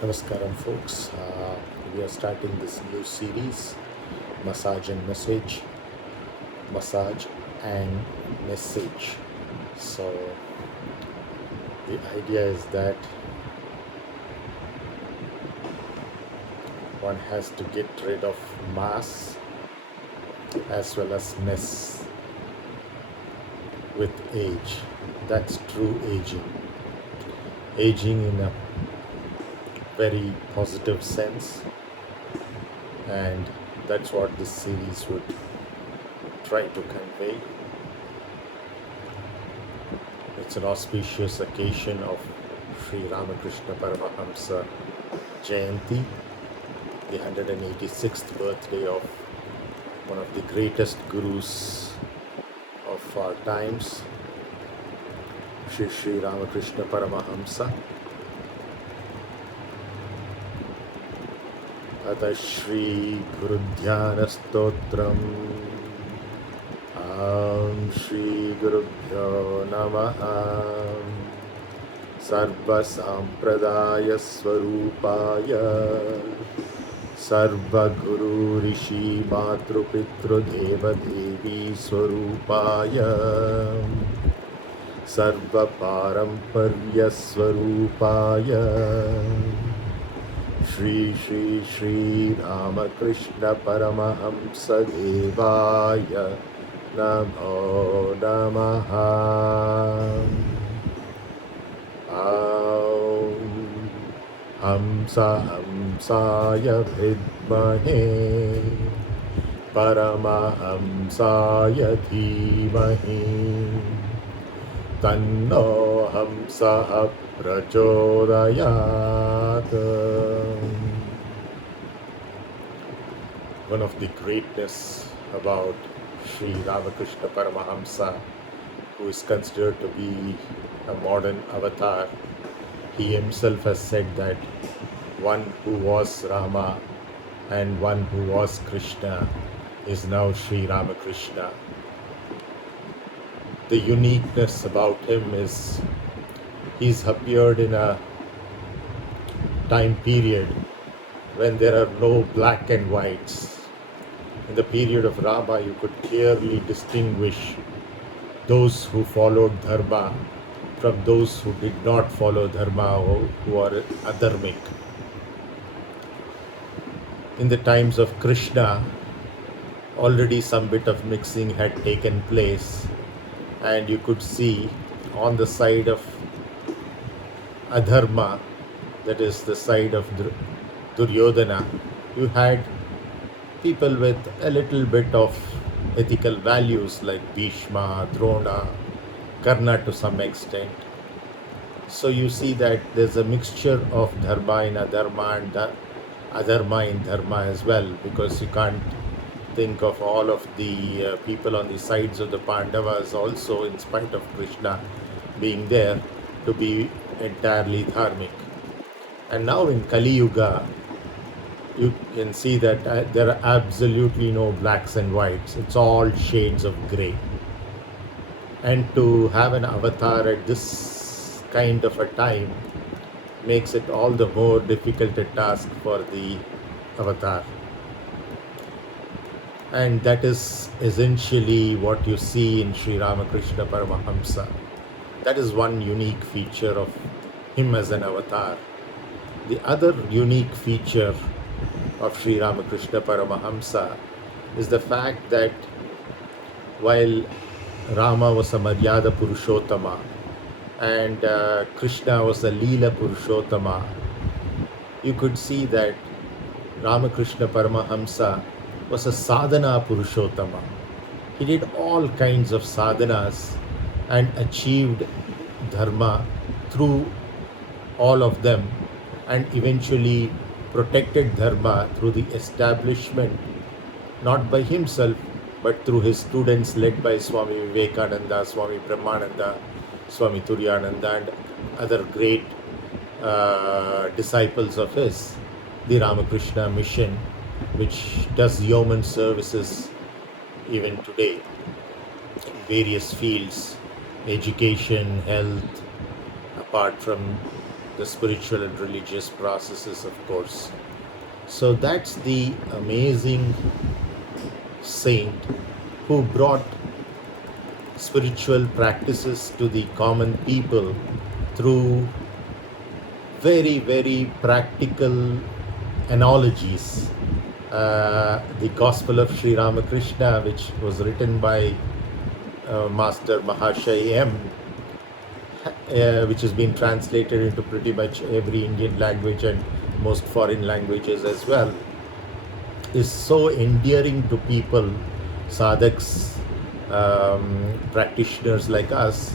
Namaskaram, folks. We are starting this new series, Massage and Message, Massage and Message. So, the idea is that one has to get rid of mass as well as mess with age. That's true aging. Aging in a very positive sense, and that's what this series would try to convey. It's an auspicious occasion of Sri Ramakrishna Paramahamsa Jayanti, the 186th birthday of one of the greatest gurus of our times, Sri Ramakrishna Paramahamsa. अतः श्री गुरुध्यान स्तोत्रम् ॐ श्री गुरुभ्यो नमः सर्वसंप्रदाय स्वरूपाय सर्वगुरु ऋषि मातृपितृदेवदेवी स्वरूपाय सर्वपारंपर्य स्वरूपाय श्री श्री श्री रामकृष्ण परमहंस देवाय नमो नमः। ॐ हंसाय विद्महे परमहंसाय धीमहि तन्नो हंसः प्रचोदयात्। One of the greatness about Sri Ramakrishna Paramahamsa, who is considered to be a modern avatar, he himself has said that one who was Rama and one who was Krishna is now Sri Ramakrishna. The uniqueness about him is he's appeared in a time period when there are no black and whites. In the period of Rama, you could clearly distinguish those who followed Dharma from those who did not follow Dharma or who are adharmic. In the times of Krishna, already some bit of mixing had taken place, and you could see on the side of adharma, that is the side of Duryodhana, you had people with a little bit of ethical values like Bhishma, Drona, Karna to some extent. So you see that there's a mixture of dharma in adharma and adharma in dharma as well, because you can't think of all of the people on the sides of the Pandavas also, in spite of Krishna being there, to be entirely dharmic. And now in Kali Yuga, you can see that there are absolutely no blacks and whites. It's all shades of grey. And to have an avatar at this kind of a time makes it all the more difficult a task for the avatar. And that is essentially what you see in Sri Ramakrishna Paramahamsa. That is one unique feature of him as an avatar. The other unique feature of Sri Ramakrishna Paramahamsa is the fact that while Rama was a Maryada Purushottama and Krishna was a Leela Purushottama, you could see that Ramakrishna Paramahamsa was a sadhana Purushottama. He did all kinds of sadhanas and achieved dharma through all of them, and eventually protected dharma through the establishment, not by himself, but through his students led by Swami Vivekananda, Swami Brahmananda, Swami Turyananda, and other great disciples of his, the Ramakrishna mission, which does yeoman services even today in various fields, education, health, apart from the spiritual and religious processes, of course. So that's the amazing saint who brought spiritual practices to the common people through very, very practical analogies. The Gospel of Sri Ramakrishna, which was written by Master Mahashaya M, which has been translated into pretty much every Indian language and most foreign languages as well, is so endearing to people, sadhaks, practitioners like us,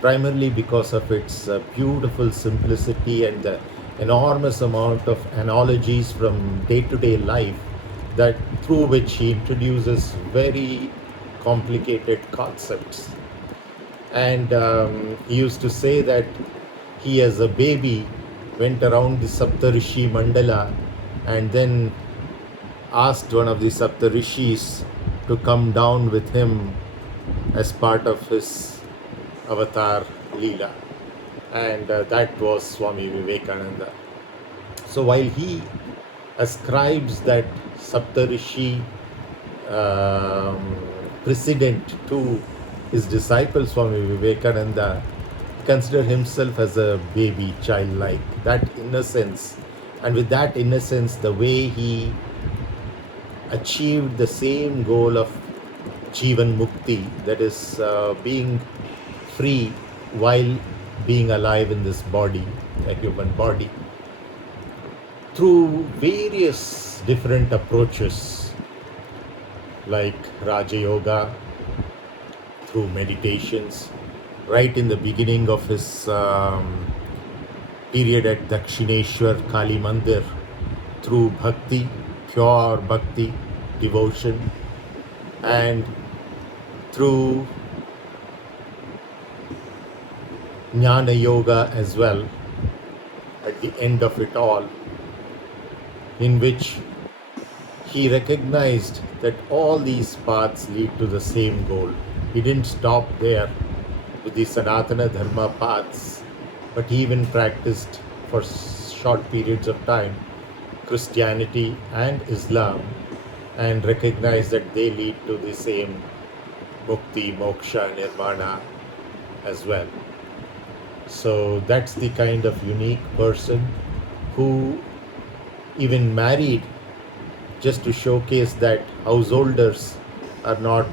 primarily because of its beautiful simplicity and the enormous amount of analogies from day-to-day life that through which he introduces very complicated concepts. And he used to say that he, as a baby, went around the Saptarishi Mandala and then asked one of the Saptarishis to come down with him as part of his avatar Leela. And that was Swami Vivekananda. So while he ascribes that Saptarishi precedent to his disciple Swami Vivekananda, considered himself as a baby, childlike, that innocence. And with that innocence, the way he achieved the same goal of Jivan Mukti, that is being free while being alive in this body, a human body, through various different approaches like Raja Yoga, through meditations, right in the beginning of his period at Dakshineshwar Kali Mandir, through bhakti, pure bhakti, devotion, and through Jnana Yoga as well, at the end of it all, in which he recognized that all these paths lead to the same goal. He didn't stop there with the Sanatana Dharma paths, but he even practiced for short periods of time Christianity and Islam, and recognized that they lead to the same mukti, moksha, nirvana as well. So that's the kind of unique person who even married just to showcase that householders are not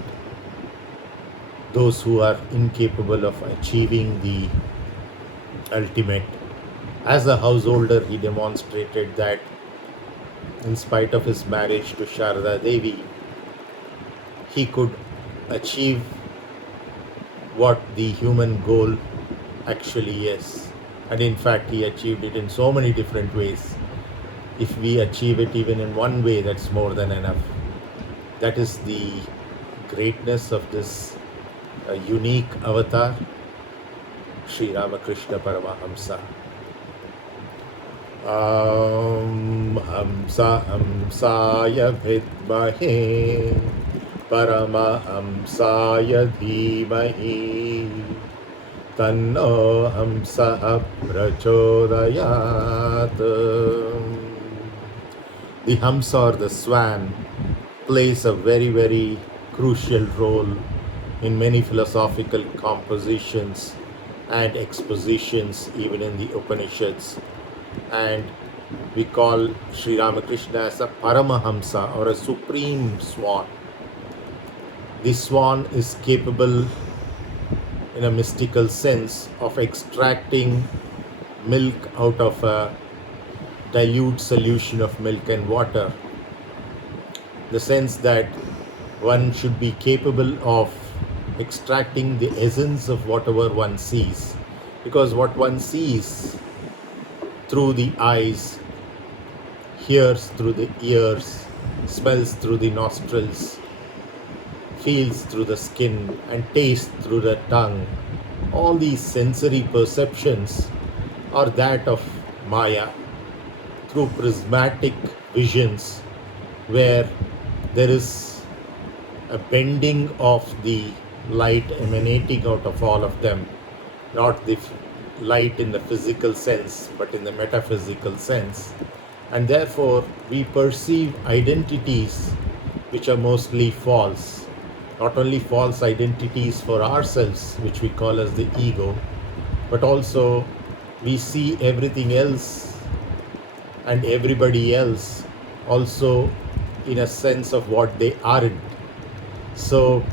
those who are incapable of achieving the ultimate. As a householder, he demonstrated that in spite of his marriage to Sharada Devi, he could achieve what the human goal actually is. And in fact, he achieved it in so many different ways. If we achieve it even in one way, that's more than enough. That is the greatness of this unique avatar, Sri Ramakrishna Paramahamsa. Hamsa Hamsaya Vidmahe Paramahamsaya Dhimahi Tanno Hamsa Prachodayat. The Hamsa, or the swan, plays a very, very crucial role in many philosophical compositions and expositions, even in the Upanishads. And we call Sri Ramakrishna as a Paramahamsa, or a supreme swan. The swan is capable, in a mystical sense, of extracting milk out of a dilute solution of milk and water. The sense that one should be capable of extracting the essence of whatever one sees, because what one sees through the eyes, hears through the ears, smells through the nostrils, feels through the skin, and tastes through the tongue, all these sensory perceptions are that of Maya, through prismatic visions where there is a bending of the light emanating out of all of them, not the light in the physical sense, but in the metaphysical sense. And therefore, we perceive identities which are mostly false. Not only false identities for ourselves, which we call as the ego, but also we see everything else and everybody else also in a sense of what they aren't. So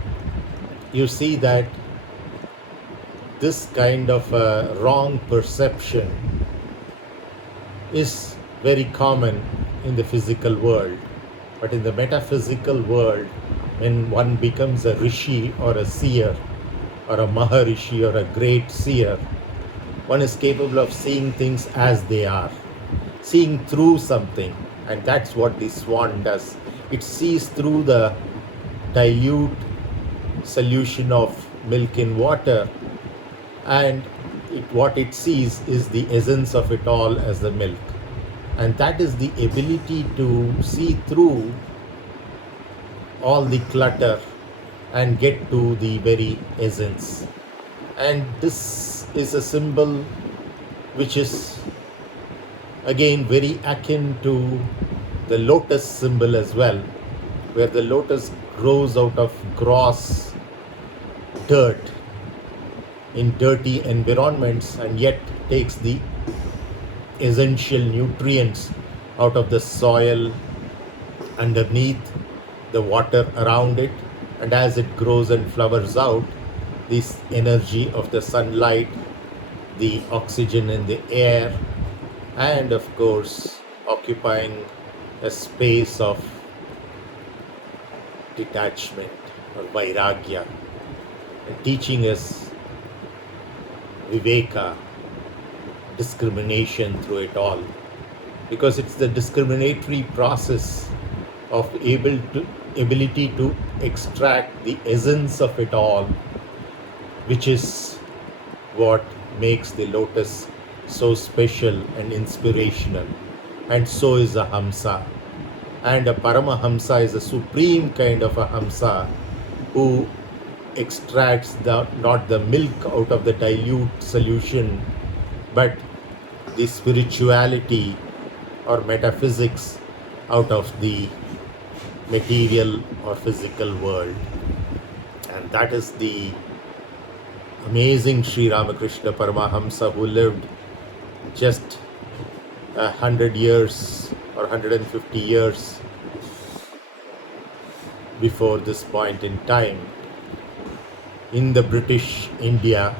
you see that this kind of a wrong perception is very common in the physical world. But in the metaphysical world, when one becomes a rishi or a seer or a maharishi or a great seer, one is capable of seeing things as they are, seeing through something. And that's what the swan does. It sees through the dilute solution of milk in water, and what it sees is the essence of it all as the milk. And that is the ability to see through all the clutter and get to the very essence. And this is a symbol which is again very akin to the lotus symbol as well, where the lotus grows out of gross dirt in dirty environments and yet takes the essential nutrients out of the soil underneath, the water around it, and as it grows and flowers out, this energy of the sunlight, the oxygen in the air, and of course occupying a space of detachment or vairagya, and teaching us viveka, discrimination through it all, because it's the discriminatory process of ability to extract the essence of it all, which is what makes the lotus so special and inspirational. And so is a Hamsa. And a Paramahamsa is a supreme kind of a Hamsa who extracts not the milk out of the dilute solution, but the spirituality or metaphysics out of the material or physical world. And that is the amazing Sri Ramakrishna Paramahamsa, who lived just 100 years or 150 years before this point in time in the British India,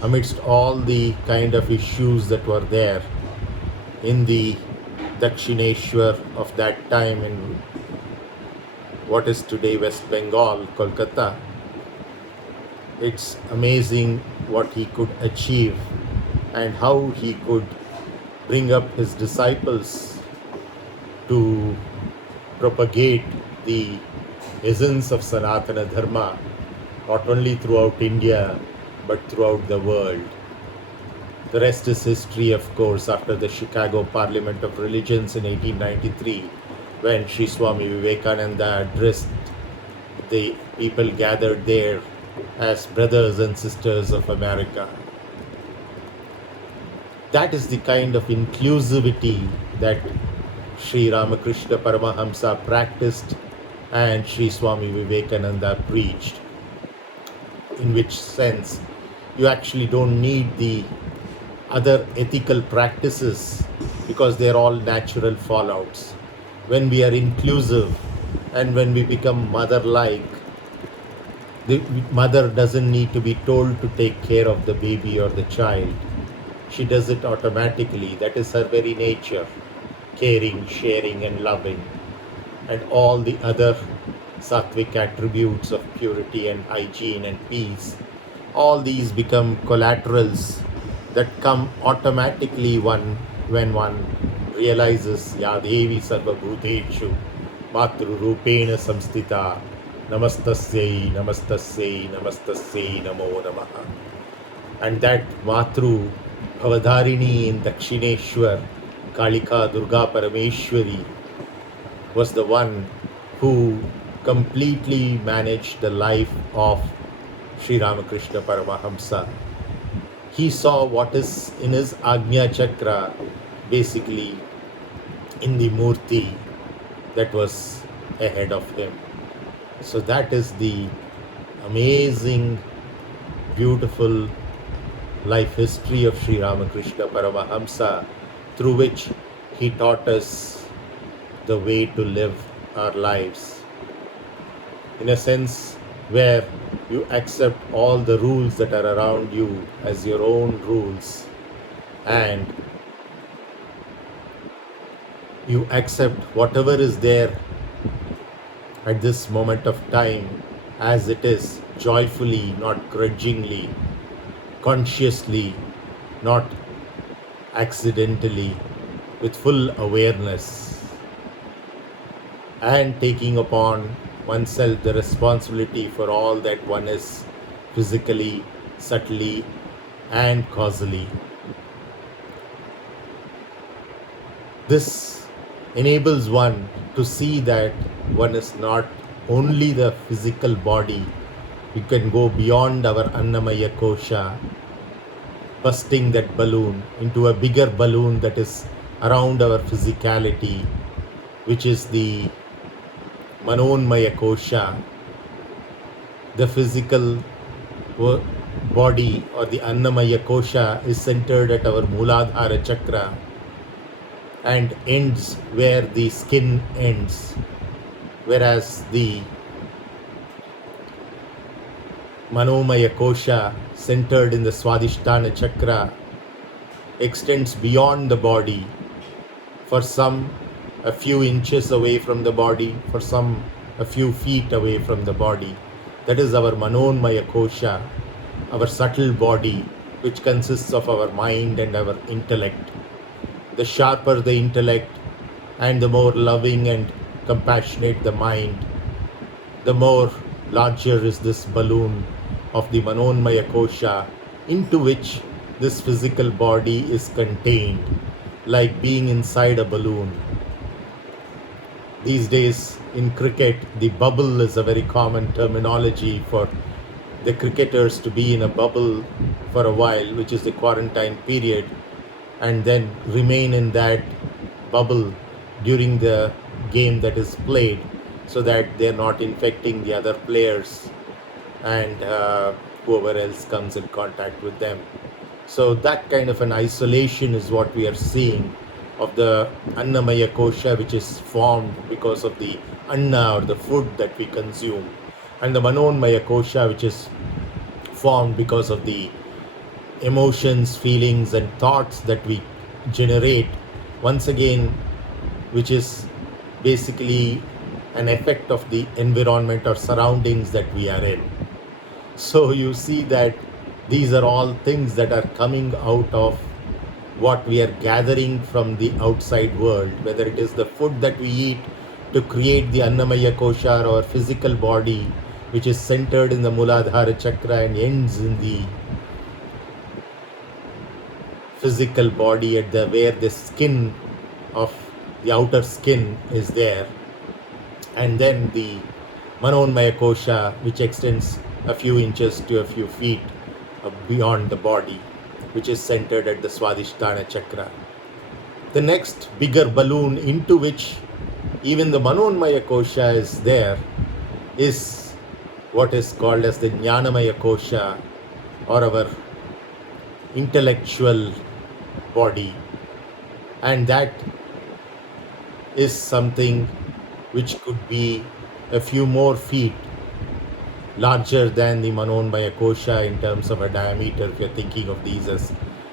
amidst all the kind of issues that were there in the Dakshineshwar of that time in what is today West Bengal, Kolkata. It's amazing what he could achieve and how he could bring up his disciples to propagate the essence of Sanatana Dharma, not only throughout India, but throughout the world. The rest is history, of course, after the Chicago Parliament of Religions in 1893, when Sri Swami Vivekananda addressed the people gathered there as brothers and sisters of America. That is the kind of inclusivity that Sri Ramakrishna Paramahamsa practiced and Sri Swami Vivekananda preached. In which sense, you actually don't need the other ethical practices because they're all natural fallouts. When we are inclusive and when we become mother-like, the mother doesn't need to be told to take care of the baby or the child. She does it automatically. That is her very nature. Caring, sharing and loving. And all the other sattvic attributes of purity and hygiene and peace. All these become collaterals that come automatically when one realizes Ya Devi Sarva Bhuteshu Matru Rupena Samstita Namastasyai Namastasyai Namastasyai Namo Namaha. And that Matru Bhavadharini in Dakshineshwar, Kalika Durga Parameshwari, was the one who completely managed the life of Sri Ramakrishna Paramahamsa. he saw what is in his Agnya Chakra, basically in the Murti that was ahead of him. So that is the amazing, beautiful life history of Sri Ramakrishna Paramahamsa, through which he taught us the way to live our lives. In a sense where you accept all the rules that are around you as your own rules, and you accept whatever is there at this moment of time as it is, joyfully, not grudgingly, consciously, not accidentally, with full awareness, and taking upon oneself the responsibility for all that one is physically, subtly, and causally. This enables one to see that one is not only the physical body. You can go beyond our Annamaya Kosha, busting that balloon into a bigger balloon that is around our physicality, which is the Manonmaya Kosha. The physical body or the Annamaya Kosha is centered at our Mooladhara Chakra and ends where the skin ends, whereas the Manomaya Kosha, centered in the Swadhishthana Chakra, extends beyond the body, for some a few inches away from the body, for some a few feet away from the body. That is our Manonmaya Kosha, our subtle body, which consists of our mind and our intellect. The sharper the intellect and the more loving and compassionate the mind, the more larger is this balloon of the Manonmaya Kosha, into which this physical body is contained, like being inside a balloon. These days in cricket, the bubble is a very common terminology for the cricketers to be in a bubble for a while, which is the quarantine period, and then remain in that bubble during the game that is played, so that they're not infecting the other players and whoever else comes in contact with them. So that kind of an isolation is what we are seeing of the Annamaya Kosha, which is formed because of the Anna, or the food that we consume, and the Manonmaya Kosha, which is formed because of the emotions, feelings and thoughts that we generate, once again, which is basically an effect of the environment or surroundings that we are in. So you see that these are all things that are coming out of what we are gathering from the outside world, whether it is the food that we eat to create the Annamaya Kosha, or our physical body, which is centered in the Mooladhara Chakra and ends in the physical body at the where the skin of the outer skin is there, and then the Manonmaya Kosha, which extends a few inches to a few feet beyond the body, which is centered at the Swadhishthana Chakra. The next bigger balloon, into which even the Manonmaya Kosha is there, is what is called as the Jnanamaya Kosha, or our intellectual body, and that is something which could be a few more feet larger than the Manonmaya Kosha in terms of a diameter, if you're thinking of these as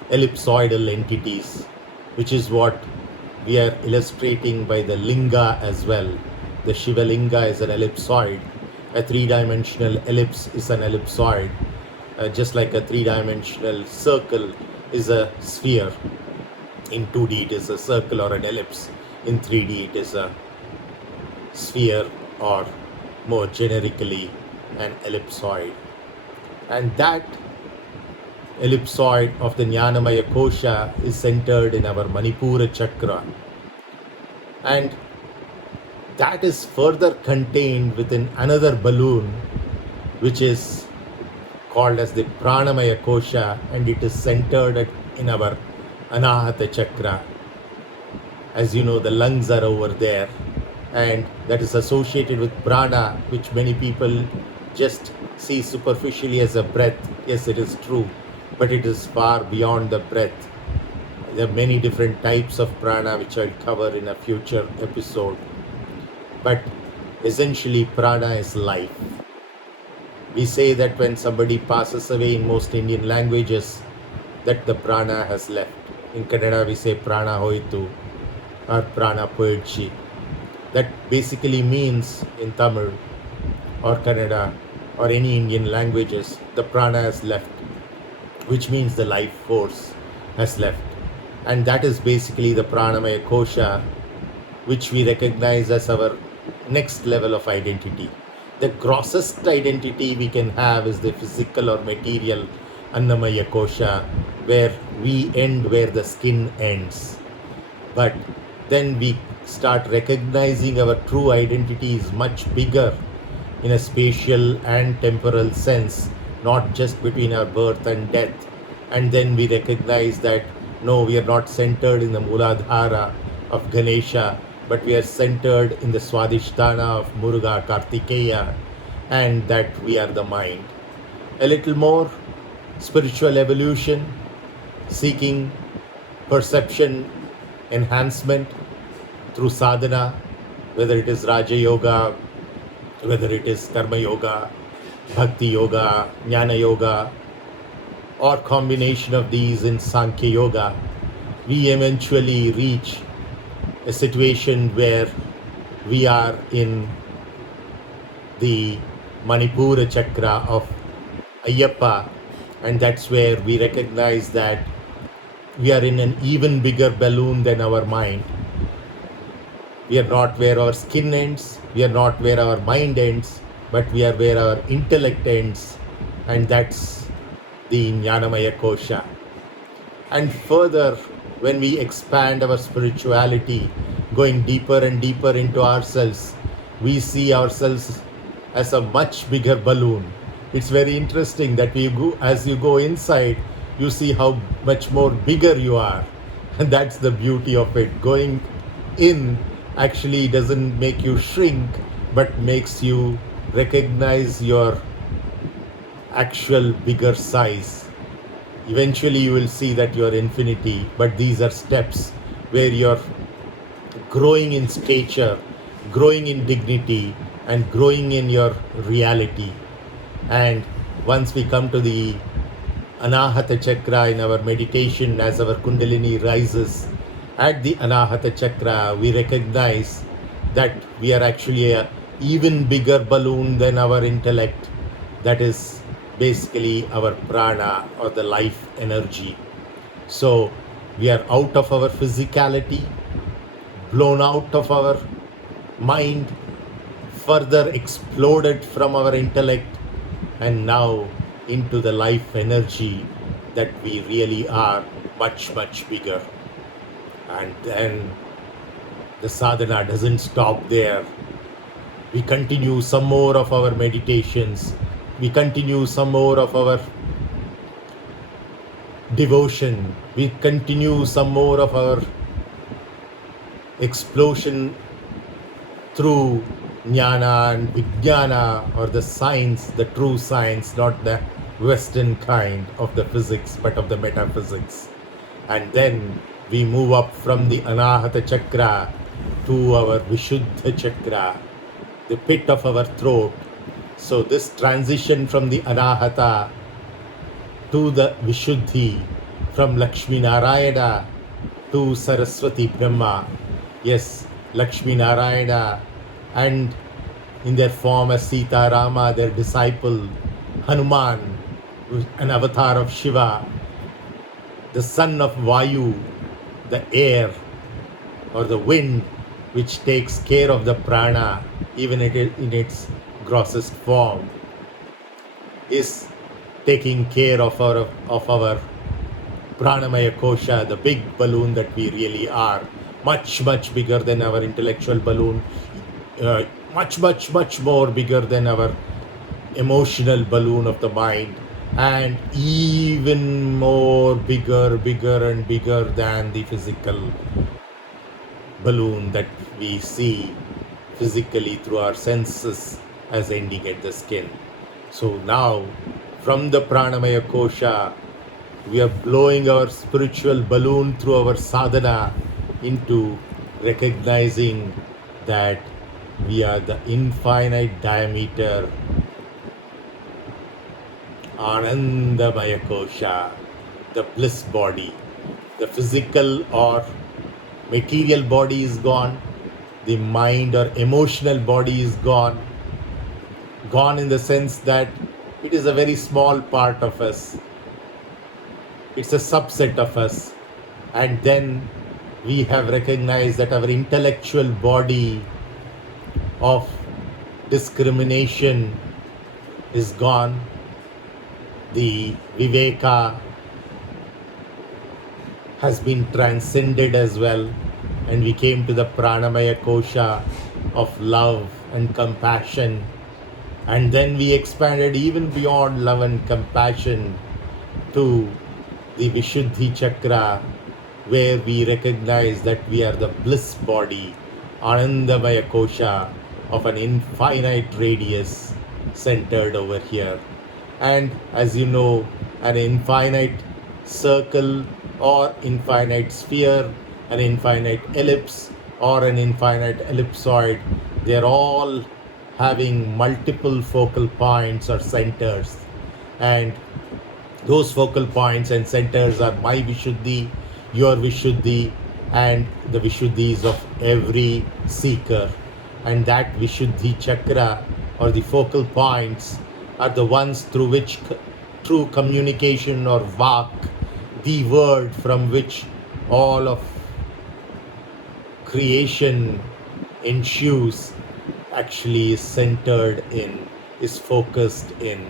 ellipsoidal entities, which is what we are illustrating by the Linga as well. The Shiva Linga is an ellipsoid. A three-dimensional ellipse is an ellipsoid, just like a three-dimensional circle is a sphere. In 2D it is a circle or an ellipse. In 3D it is a sphere, or more generically an ellipsoid. And that ellipsoid of the Jnanamaya Kosha is centered in our Manipura Chakra, and that is further contained within another balloon, which is called as the Pranamaya Kosha, and it is centered in our Anahata Chakra. As you know, the lungs are over there, and that is associated with prana, which many people just see superficially as a breath. Yes, it is true, but it is far beyond the breath. There are many different types of prana which I'll cover in a future episode. But essentially, prana is life. We say that when somebody passes away in most Indian languages, that the prana has left. In Kannada, we say prana hoitu or prana poichi. That basically means in Tamil or Kannada or any Indian languages, the prana has left, which means the life force has left. And that is basically the Pranamaya Kosha, which we recognize as our next level of identity. The grossest identity we can have is the physical or material Annamaya Kosha, where we end where the skin ends. But then we start recognizing our true identity is much bigger in a spatial and temporal sense, not just between our birth and death. And then we recognize that no, we are not centered in the Muladhara of Ganesha, but we are centered in the Swadhishthana of Muruga Kartikeya, and that we are the mind. A little more spiritual evolution, seeking perception enhancement through sadhana, whether it is Raja Yoga, whether it is Karma Yoga, Bhakti Yoga, Jnana Yoga, or combination of these in Sankhya Yoga, we eventually reach a situation where we are in the Manipura Chakra of Ayyappa, and that's where we recognize that we are in an even bigger balloon than our mind. We are not where our skin ends, we are not where our mind ends, but we are where our intellect ends, and that's the Jnanamaya Kosha. And further, when we expand our spirituality, going deeper and deeper into ourselves, we see ourselves as a much bigger balloon. It's very interesting that as you go inside, you see how much more bigger you are. And that's the beauty of it. Going in actually doesn't make you shrink, but makes you recognize your actual bigger size. Eventually you will see that you are infinity, but these are steps where you're growing in stature, growing in dignity, and growing in your reality. And once we come to the Anahata Chakra in our meditation, as our Kundalini rises at the Anahata Chakra, we recognize that we are actually an even bigger balloon than our intellect. That is basically our prana, or the life energy. So we are out of our physicality, blown out of our mind, further exploded from our intellect, and now into the life energy that we really are, much, much bigger. And then the sadhana doesn't stop there. We continue some more of our meditations. We continue some more of our devotion. We continue some more of our explosion through jnana and vijnana, or the science, the true science, not the Western kind of the physics, but of the metaphysics. And then we move up from the Anahata Chakra to our Vishuddha Chakra, the pit of our throat. So this transition from the Anahata to the Vishuddhi, from Lakshmi Narayana to Saraswati Brahma. Yes, Lakshmi Narayana, and in their form as Sita Rama, their disciple, Hanuman, an avatar of Shiva, the son of Vayu, the air or the wind, which takes care of the prana, even in its grossest form, is taking care of our pranamaya kosha, the big balloon that we really are, much, much bigger than our intellectual balloon, much, much, much more bigger than our emotional balloon of the mind, and even more bigger and bigger than the physical balloon that we see physically through our senses as ending at the skin. So now, from the Pranamaya Kosha, we are blowing our spiritual balloon through our sadhana into recognizing that we are the infinite diameter Anandamaya Kosha, the bliss body. The physical or material body is gone, the mind or emotional body is gone. Gone in the sense that it is a very small part of us, it's a subset of us. And then we have recognized that our intellectual body of discrimination is gone. The Viveka has been transcended as well, and we came to the Pranamaya Kosha of love and compassion. And then we expanded even beyond love and compassion to the Vishuddhi Chakra, where we recognize that we are the bliss body, Anandamaya Kosha of an infinite radius centered over here. And as you know, an infinite circle or infinite sphere, an infinite ellipse or an infinite ellipsoid, they're all having multiple focal points or centers. And those focal points and centers are my Vishuddhi, your Vishuddhi, and the Vishuddhis of every seeker. And that Vishuddhi Chakra or the focal points are the ones through which true communication or vak, the word from which all of creation ensues, actually is centered in, is focused in.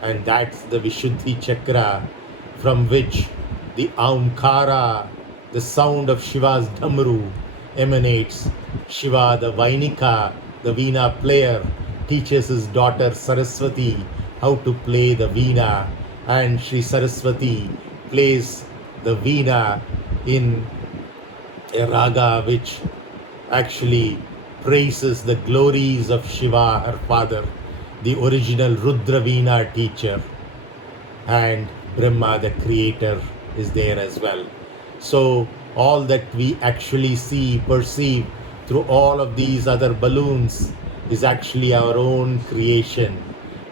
And that's the Vishuddhi Chakra from which the Aumkara, the sound of Shiva's Dhamru, emanates. Shiva, the Vainika, the Veena player, teaches his daughter Saraswati how to play the Veena, and Sri Saraswati plays the Veena in a raga which actually praises the glories of Shiva, her father, the original Rudra Veena teacher, and Brahma, the creator, is there as well. So all that we actually see, perceive through all of these other balloons is actually our own creation.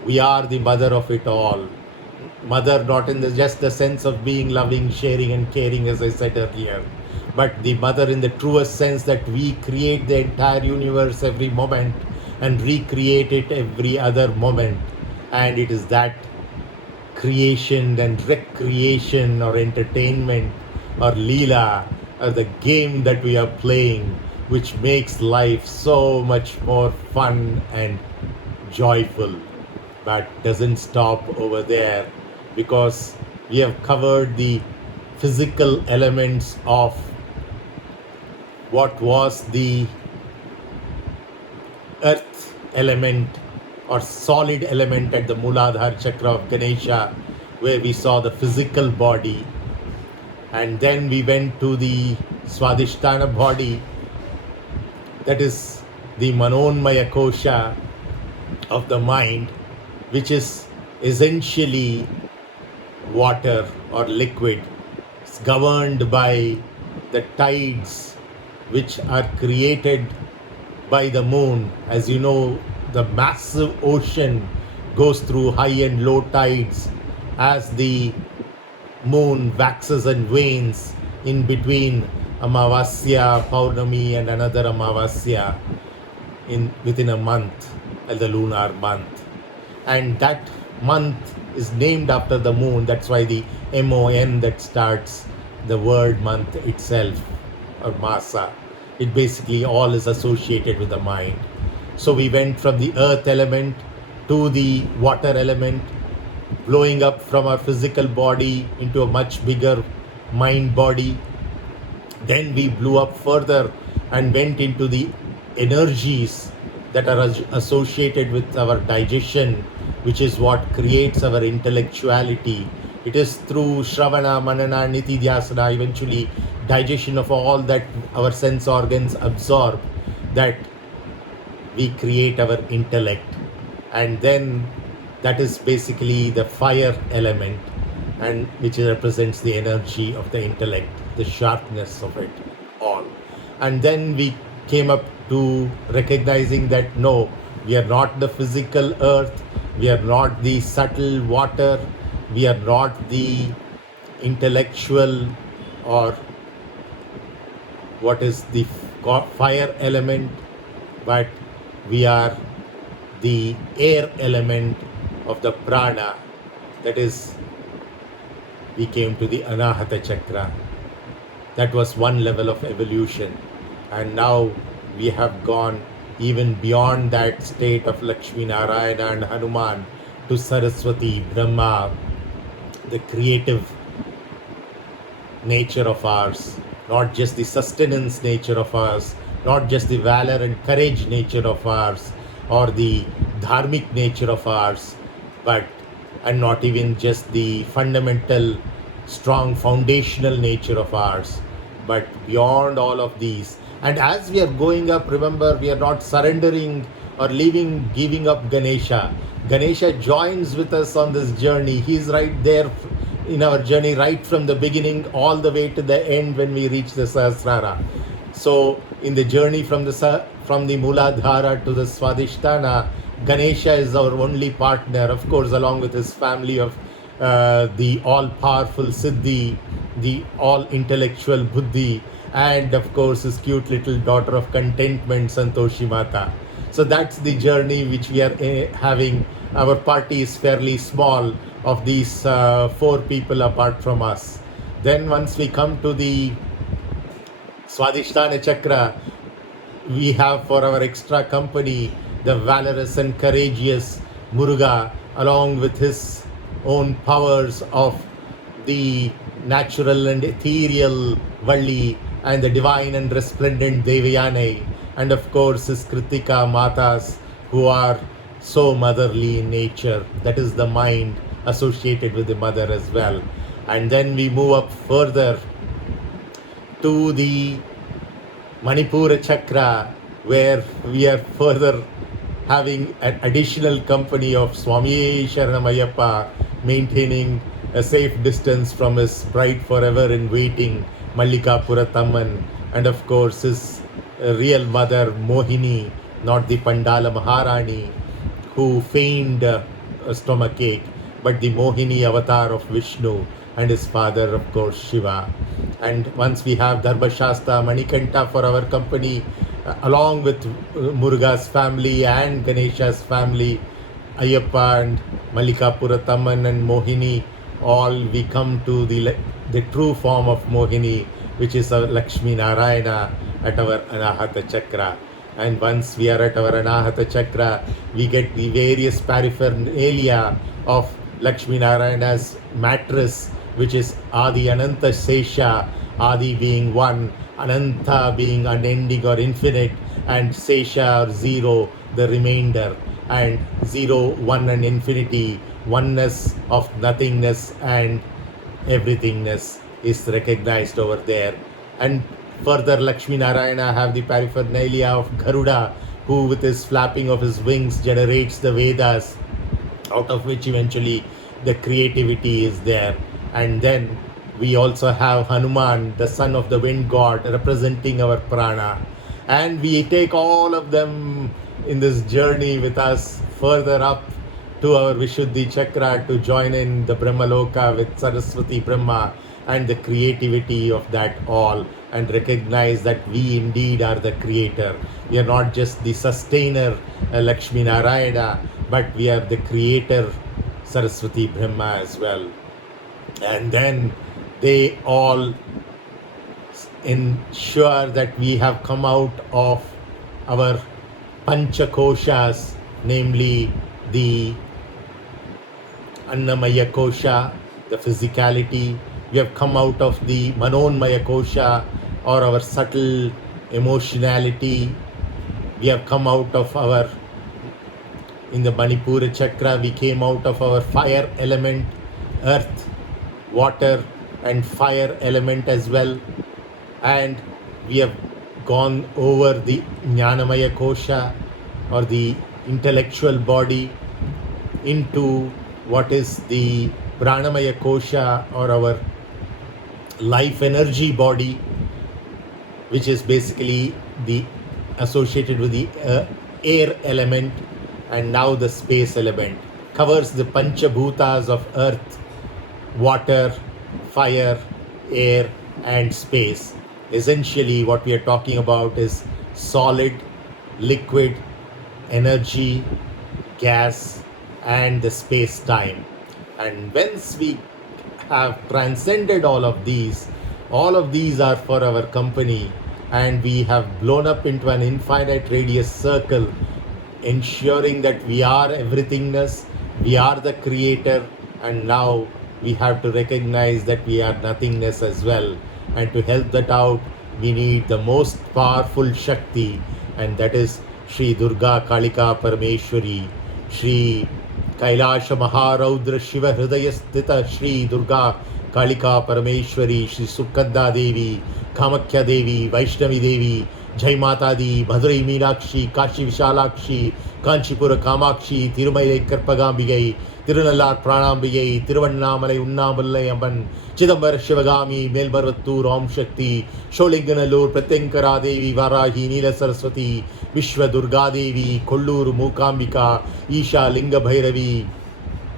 We are the mother of it all. Mother not in just the sense of being loving, sharing and caring, as I said earlier, but the mother in the truest sense that we create the entire universe every moment and recreate it every other moment. And it is that creation and recreation or entertainment or leela or the game that we are playing which makes life so much more fun and joyful. But doesn't stop over there, because we have covered the physical elements of what was the earth element or solid element at the Muladhara Chakra of Ganesha, where we saw the physical body. And then we went to the Swadhishthana body, that is the Manonmaya Kosha of the mind, which is essentially water or liquid. It's governed by the tides which are created by the moon. As you know, the massive ocean goes through high and low tides as the moon waxes and wanes in between Amavasya, Paurnami and another Amavasya within a month, the lunar month. And that month is named after the moon. That's why the MON that starts the word month itself, or Masa. It basically all is associated with the mind. So we went from the earth element to the water element, blowing up from our physical body into a much bigger mind body. Then we blew up further and went into the energies that are associated with our digestion, which is what creates our intellectuality. It is through Shravana, Manana, Nitidhyasana, eventually digestion of all that our sense organs absorb, that we create our intellect. And then that is basically the fire element, and which represents the energy of the intellect, the sharpness of it all. And then we came up to recognizing that no, we are not the physical earth, we are not the subtle water, we are not the intellectual or what is the fire element, but we are the air element of the prana. That is, we came to the Anahata Chakra. That was one level of evolution. And now we have gone even beyond that state of Lakshmi Narayana and Hanuman to Saraswati, Brahma, the creative nature of ours, not just the sustenance nature of ours, not just the valor and courage nature of ours, or the dharmic nature of ours, and not even just the fundamental, strong, foundational nature of ours, but beyond all of these. And as we are going up, remember, we are not surrendering or giving up Ganesha. Ganesha joins with us on this journey. He is right there in our journey, right from the beginning all the way to the end when we reach the Sahasrara. So in the journey from the Muladhara to the Swadhishthana, Ganesha is our only partner, of course, along with his family of the all-powerful Siddhi, the all-intellectual Buddhi, and of course his cute little daughter of contentment, Santoshi Mata. So that's the journey which we are having. Our party is fairly small of these 4 people apart from us. Then once we come to the Swadhishthana Chakra, we have for our extra company the valorous and courageous Muruga, along with his own powers of the natural and ethereal Valli and the divine and resplendent Devayane, and of course his Kritika Matas, who are so motherly in nature. That is the mind associated with the mother as well. And then we move up further to the Manipura Chakra, where we are further having an additional company of Swami Sharanamayappa, maintaining a safe distance from his bride forever in waiting, Mallikapura Tamman, and of course his real mother Mohini, not the Pandala Maharani who feigned a stomachache, but the Mohini avatar of Vishnu, and his father, of course, Shiva. And once we have Dharmashastra Manikanta for our company, along with Muruga's family and Ganesha's family, Ayyappa and Mallikapura Tamman and Mohini, all we come to the true form of Mohini, which is our Lakshmi Narayana at our Anahata Chakra. And once we are at our Anahata Chakra, we get the various paraphernalia of Lakshmi Narayana's mattress, which is Adi Ananta Sesha, Adi being one, Ananta being unending or infinite, and Sesha or zero, the remainder, and 0, 1 and infinity, oneness of nothingness and everythingness is recognized over there. And further, Lakshmi Narayana have the paraphernalia of Garuda, who with his flapping of his wings generates the Vedas, out of which eventually the creativity is there. And then we also have Hanuman, the son of the wind god, representing our prana. And we take all of them in this journey with us further up to our Vishuddhi Chakra to join in the Brahmaloka with Saraswati Brahma and the creativity of that all, and recognize that we indeed are the creator. We are not just the sustainer, Lakshmi Narayana, but we are the creator, Saraswati Brahma as well. And then they all ensure that we have come out of our Panchakoshas, namely the Annamaya Kosha, the physicality. We have come out of the Manonmaya Kosha, or our subtle emotionality. We have come out of our In the Manipura Chakra, we came out of our fire element, earth, water, and fire element as well. And we have gone over the Jnanamaya Kosha, or the intellectual body, into what is the Pranamaya Kosha, or our life energy body, which is basically the associated with the air element, and now the space element covers the Panchabhutas of earth, water, fire, air, and space. Essentially, what we are talking about is solid, liquid, energy, gas, and the space time. And once we have transcended all of these are for our company, and we have blown up into an infinite radius circle, ensuring that we are everythingness, we are the creator, and now we have to recognize that we are nothingness as well. And to help that out, we need the most powerful Shakti, and that is Shri Durga Kalika Parameshwari, Shri Kailasha Maharaudra Shiva Hridaya Sthita Shri Durga Kalika Parameshwari, Shri Sukadda Devi, Kamakya Devi, Vaishnavi Devi, Jai Mata Di, Bhadurai Meenakshi, Kashi Vishalakshi, Kanchipura Kamakshi, Tirumai Karpagambigai, Tirunallar Pranambigai, Tiruvannamalai Unnamalai Amban, Chidambara Shivagami, Melbarvattur Om Shakti, Sholinganallur Pratyankara Devi, Varahi Neela Saraswati, Vishwa Durga Devi, Kollur Mukambika, Isha Linga Bhairavi,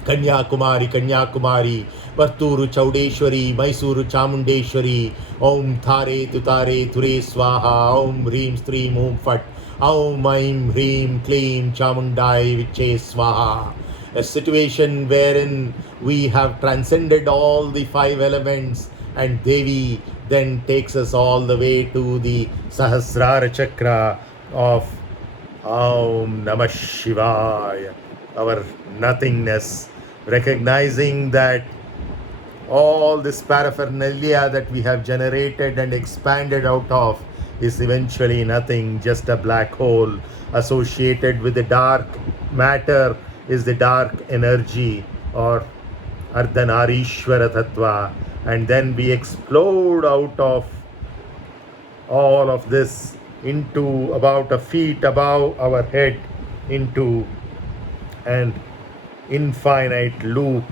Kanyakumari, Varturu Chaudeshwari, Mysuru Chamundeshwari, Om Thare Tutare Ture Swaha, Om Reem Stream Om Fat, Om Aim Reem Kleem Chamundai Viche Swaha. A situation wherein we have transcended all the 5 elements, and Devi then takes us all the way to the Sahasrara Chakra of Om Namah Shivaya, our nothingness, recognizing that all this paraphernalia that we have generated and expanded out of is eventually nothing, just a black hole. Associated with the dark matter is the dark energy, or Ardhanarishwara Tattva, and then we explode out of all of this into about a feet above our head, into an infinite loop,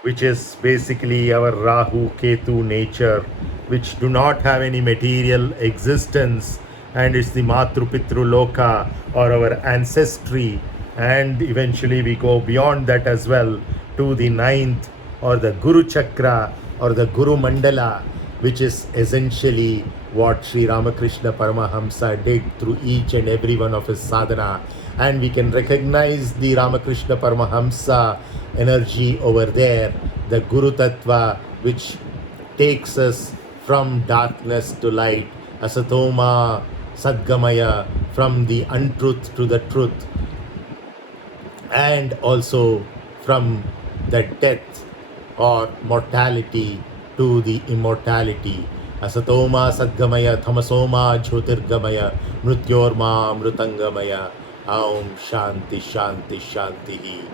which is basically our Rahu Ketu nature, which do not have any material existence, and it's the Matru Pitru Loka, or our ancestry. And eventually we go beyond that as well to the 9th, or the Guru Chakra, or the Guru Mandala, which is essentially what Sri Ramakrishna Paramahamsa did through each and every one of his sadhana. And we can recognize the Ramakrishna Paramahamsa energy over there, the Guru Tattva, which takes us from darkness to light, Asatoma Sadgamaya, from the untruth to the truth, and also from the death or mortality to the immortality. Asatoma Sadgamaya, Tamasoma Jyotirgamaya, Mrityorma Mrutangamaya. Aum Shanti Shanti Shanti.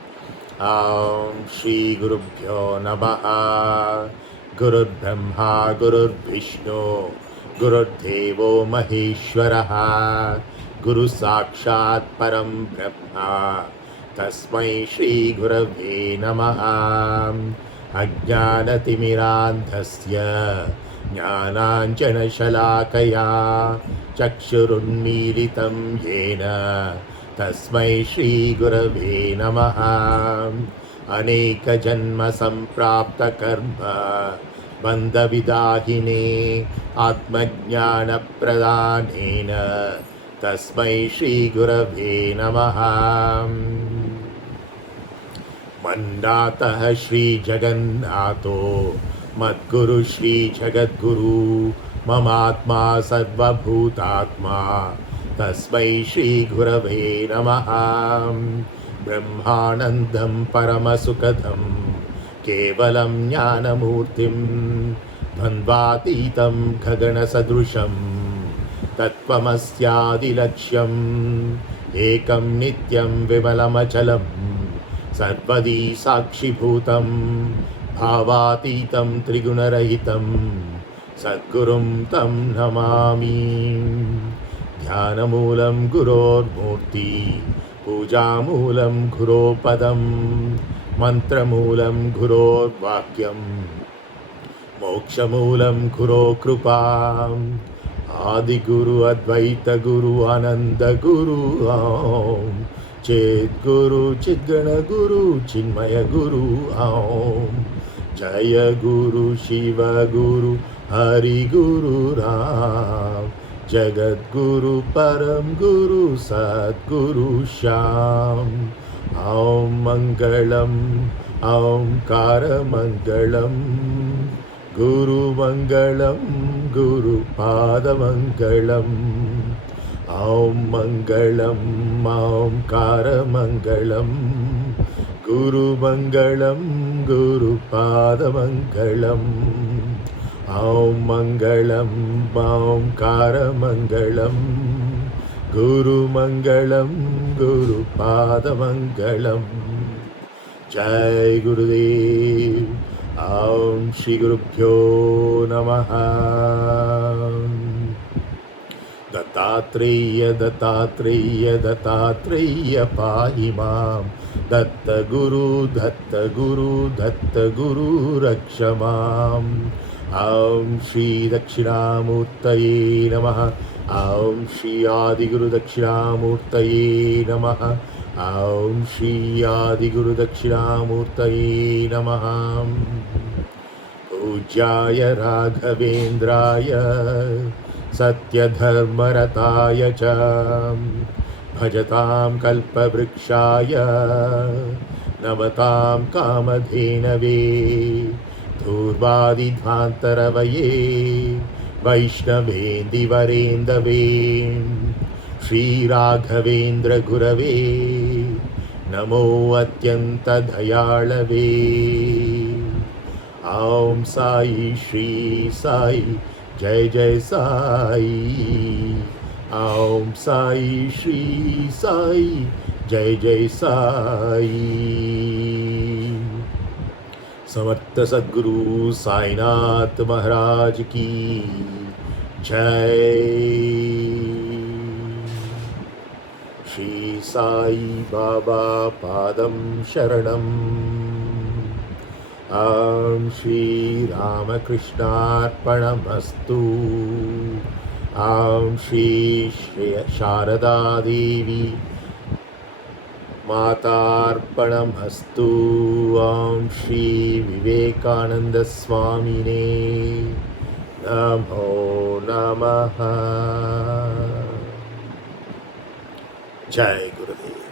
Aum Shri Gurubhyo Namaha. Gurur Brahma Gurur Vishnu Gurur Devo Maheshwaraha. Guru Sakshat Param Brahma. Tasmai Shri Gurave Namaha. Ajnanatimirandhasya Jnananjana Shalakaya Chakshurunmilitam Yena Tasmai Shri Gurave Namaha. Aneka Janma Samprapta Karma Bandha Vidahine Atmajnana Pradhanena Tasmai Shri Gurave Namaha. Mandatah Shri Jagannatho Madguru Shri Jagadguru Mamatma Sarva Bhutatma Tasmai Shri Gurave Namaha. Brahmanandam Paramasukadam Kevalam Jnanamurtim Dhandvatitam Gagana Sadrusham Tattvamasyaadi Laksham एकं नित्यं विमलमचलं सर्वदी साक्षिभूतं भावातीतं त्रिगुणरहितं सद्गुरुं तं नमामि। ध्यानमूलं गुरोर्मूर्ति पूजामूलं गुरोपदं मन्त्रमूलं गुरोर्वाक्यं मोक्षमूलं गुरो कृपा। आदिगुरु अद्वैतगुरु आनन्दगुरु ॐ चेद्गुरु चिद्गणगुरु चिन्मयगुरु ॐ जय गुरु शिवगुरु हरिगुरु राम जगद्गुरु परम गुरु सद्गुरु श्याम। ॐ मङ्गलम् ॐकारमङ्गलम् गुरुमङ्गलं गुरुपादमङ्गलम्। ॐ मङ्गलम् ॐकारमङ्गलं गुरुमङ्गलं गुरुपादमङ्गलम्। ॐ मङ्गलम् ॐकारमङ्गलं गुरुमङ्गलं गुरुपादमङ्गलम्। जय गुरुदेव। ॐ श्री गुरुभ्यो नमः। दत्तात्रेय दत्तात्रेय दत्तात्रेय पाहि मां दत्तगुरु दत्तगुरु दत्तगुरु रक्ष माम्। ॐ श्री दक्षिणामूर्तये नमः। ॐ श्री आदिगुरुदक्षिणामूर्तये नमः। ॐ श्री आदिगुरुदक्षिणामूर्तये नमः। पूज्याय राघवेन्द्राय सत्यधर्मरताय च भजतां कल्पवृक्षाय नमतां कामधेनवे धूर्वादिध्वान्तरवये वैष्णवेन्दिवरेन्दवे श्रीराघवेन्द्र गुरवे नमो अत्यन्तदयाळवे। ॐ साई श्री साई जय जय साई। ॐ साई श्री साई जय जय साई। समर्थ सद्गुरु साईनाथ महाराज की जय। श्री साई बाबा पादं शरणम्। ॐ श्री रामकृष्णार्पणमस्तु। ॐ श्री शारदा देवी मातार्पणमस्तु। ॐ श्री विवेकानंद स्वामिने नमो नमः। जय गुरुदेव।